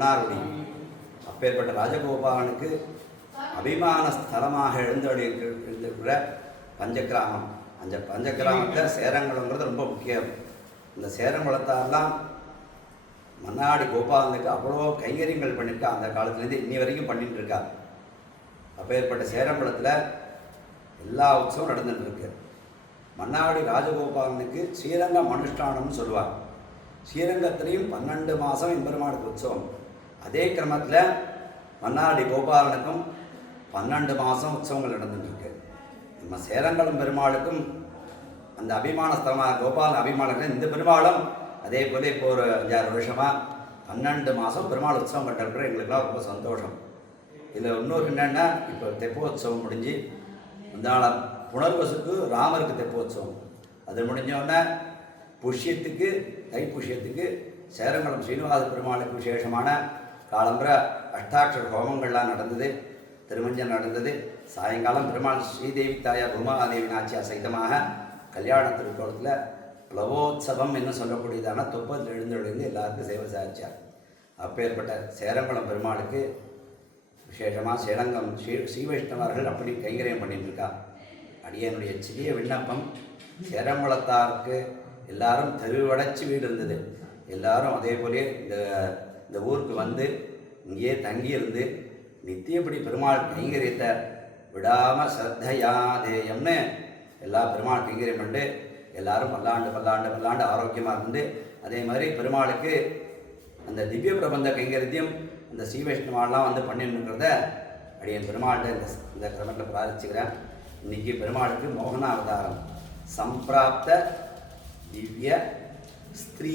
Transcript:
மன்னார்குடி. அப்பேற்பட்ட ராஜகோபாலனுக்கு அபிமான ஸ்தலமாக எழுந்திருக்கிற பஞ்சகிராமம். அந்த பஞ்சகிராமத்தை சேரங்குளங்கிறது ரொம்ப முக்கியம். இந்த சேரங்குளத்தாரெல்லாம் மன்னாடி கோபாலனுக்கு அவ்வளோ கைங்கரியங்கள் பண்ணியிருக்கா. அந்த காலத்துலேருந்து இன்னி வரைக்கும் பண்ணிட்டு இருக்கா. அப்பேற்பட்ட சேரங்குளத்தில் எல்லா உற்சவம் நடந்துட்டுருக்கு. மன்னாடி ராஜகோபாலனுக்கு ஸ்ரீரங்கம் அனுஷ்டானம்னு சொல்லுவார். ஸ்ரீரங்கத்திலையும் 12 மாதம் எம்பெருமானுக்கு உற்சவம். அதே கிரமத்தில் மன்னாடி கோபாலனுக்கும் 12 மாதம் உற்சவங்கள் நடந்துட்டுருக்கு. நம்ம சேரங்குளம் பெருமாளுக்கும் அந்த அபிமான ஸ்தலமாக கோபாலன் அபிமானத்தில் இந்த பெருமாளும் அதே போல் இப்போ ஒரு 5-6 வருஷமாக 12 மாதம் பெருமாள் உற்சவம் பண்ணிருக்கிற எங்களுக்கெல்லாம் ரொம்ப சந்தோஷம். இதில் இன்னொரு என்னென்னா, இப்போ தெப்போத்சவம் முடிஞ்சு முந்தாளம் புனர்வசுக்கு ராமருக்கு தெப்போத்சவம் அது முடிஞ்சோடனே புஷ்யத்துக்கு தைப்புஷ்யத்துக்கு சேரங்குளம் ஸ்ரீனிவாச பெருமாளுக்கு விசேஷமான காலம்புற அஷ்டாட்சர ஹோமங்கள்லாம் நடந்தது. திருமஞ்சம் நடந்தது. சாயங்காலம் பெருமாள் ஸ்ரீதேவி தாயார் பூமாதேவி நாச்சியார் சகிதமாக கல்யாண திருக்கோலத்தில் பிளவோத்சவம் என்று சொல்லக்கூடியதான தொப்பத்தில் எழுந்தொழிந்து எல்லாருக்கும் சேவை சாதிச்சார். அப்பேற்பட்ட சேரங்குளம் பெருமாளுக்கு விசேஷமாக சேரங்கம் ஸ்ரீ வைஷ்ணவர்கள் அப்படி கைங்கரியம் பண்ணிட்டுருக்கா. அடியனுடைய சிறிய விண்ணப்பம், சேரங்குளத்தாருக்கு எல்லாரும் தெருவடைச்சி வீடு இருந்தது. எல்லாரும் அதே போலே இந்த ஊருக்கு வந்து இங்கேயே தங்கியிருந்து நித்தியப்படி பெருமாள் கைங்கரியத்தை விடாமல் ஸ்ரத்தையாதேயம்னு எல்லா பெருமாள் கைங்கரியம் பண்ணிட்டு எல்லாரும் பல்லாண்டு ஆரோக்கியமாக இருந்து அதே மாதிரி பெருமாளுக்கு அந்த திவ்ய பிரபந்த கைங்கரியத்தையும் இந்த ஸ்ரீ வைஷ்ணவாலாம் வந்து பண்ணிருக்கிறத அடியன் பெருமாள்கிட்ட இந்த கிரமத்தில் பிரார்த்திச்சுக்கிறேன். இன்றைக்கி பெருமாளுக்கு மோகனாவதாரம் சம்பிராப்த திவ்ய ஸ்திரீ